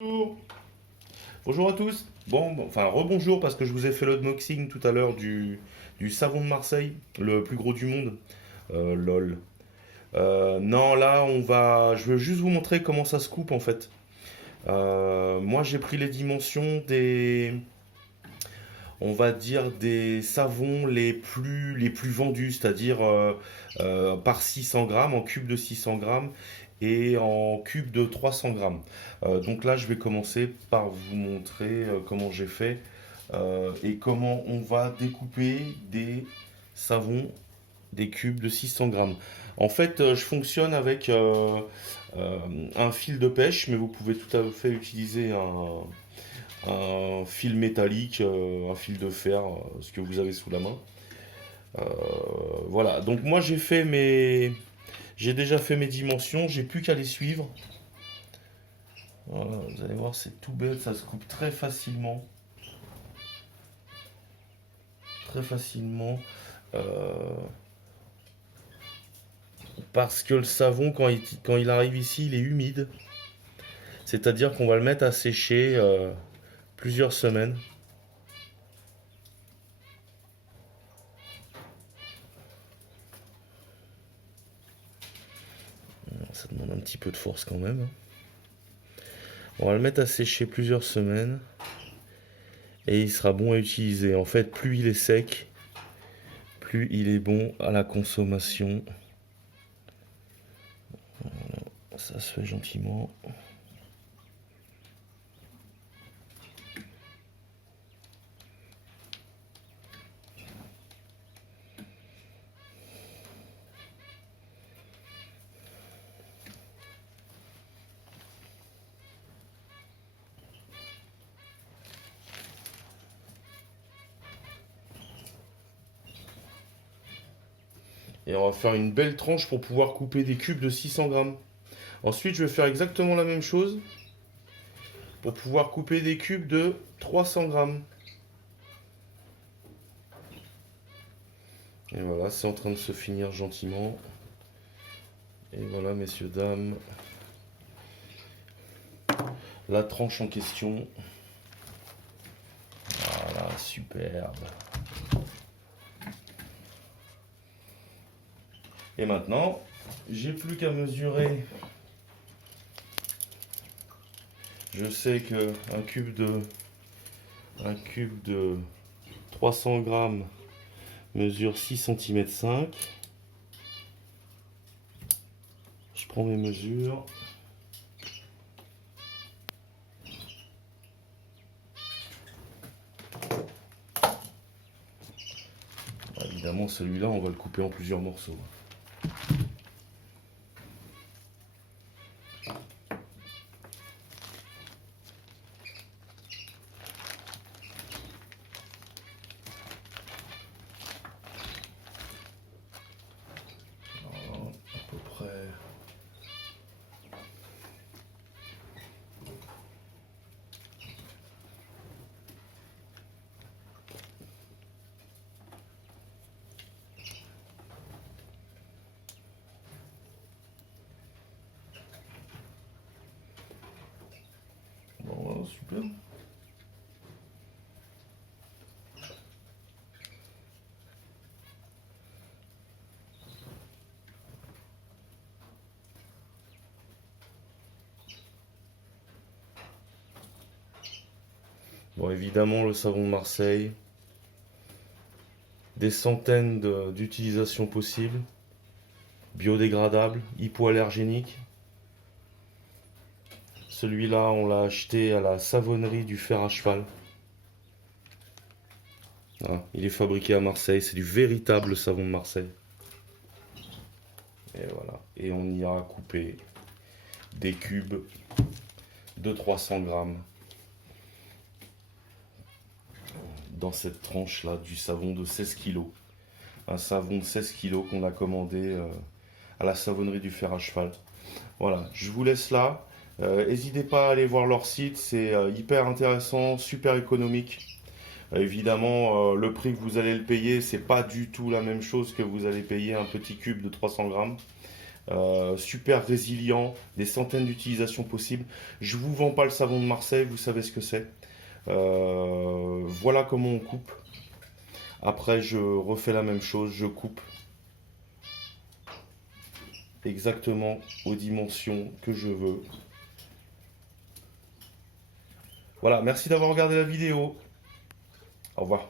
Bonjour. Bonjour à tous. Enfin rebonjour parce que je vous ai fait l'unboxing tout à l'heure du savon de Marseille, le plus gros du monde. Lol. Non, là je veux juste vous montrer comment ça se coupe en fait. Moi j'ai pris les dimensions on va dire des savons les plus vendus, c'est-à-dire par 600 grammes, en cube de 600 grammes et en cube de 300 grammes. Donc là, je vais commencer par vous montrer comment j'ai fait et comment on va découper des savons, des cubes de 600 grammes. En fait, je fonctionne avec euh, un fil de pêche, mais vous pouvez tout à fait utiliser un fil métallique, un fil de fer, ce que vous avez sous la main. Euh, voilà, donc moi j'ai déjà fait mes dimensions, j'ai plus qu'à les suivre. Voilà, vous allez voir, c'est tout bête, ça se coupe très facilement, euh, parce que le savon, quand il arrive ici, il est humide. C'est-à-dire qu'on va le mettre à sécher plusieurs semaines. Ça demande un petit peu de force quand même, hein. On va le mettre à sécher plusieurs semaines et il sera bon à utiliser. En fait, plus il est sec, plus il est bon à la consommation. Ça se fait gentiment. Et on va faire une belle tranche pour pouvoir couper des cubes de 600 grammes. Ensuite, je vais faire exactement la même chose pour pouvoir couper des cubes de 300 grammes. Et voilà, c'est en train de se finir gentiment. Et voilà, messieurs, dames, la tranche en question. Voilà, superbe. Et maintenant, j'ai plus qu'à mesurer. Je sais que un cube de 300 grammes mesure 6 cm 5. Je prends mes mesures. Évidemment, celui-là, on va le couper en plusieurs morceaux. Voilà, à peu près. Bon, voilà, super. Bon, évidemment, le savon de Marseille, des centaines d'utilisations possibles, biodégradable, hypoallergénique. Celui-là, on l'a acheté à la savonnerie du Fer à Cheval. Ah, il est fabriqué à Marseille, c'est du véritable savon de Marseille. Et voilà. Et on ira couper des cubes de 300 grammes dans cette tranche-là du savon de 16 kilos. Un savon de 16 kilos qu'on a commandé à la savonnerie du Fer à Cheval. Voilà, je vous laisse là. N'hésitez pas à aller voir leur site, c'est hyper intéressant, super économique. Évidemment, le prix que vous allez le payer, c'est pas du tout la même chose que vous allez payer un petit cube de 300 grammes. super résilient, des centaines d'utilisations possibles. Je vous vends pas le savon de Marseille, vous savez ce que c'est. Voilà comment on coupe. Après, je refais la même chose, je coupe exactement aux dimensions que je veux. Voilà, merci d'avoir regardé la vidéo. Au revoir.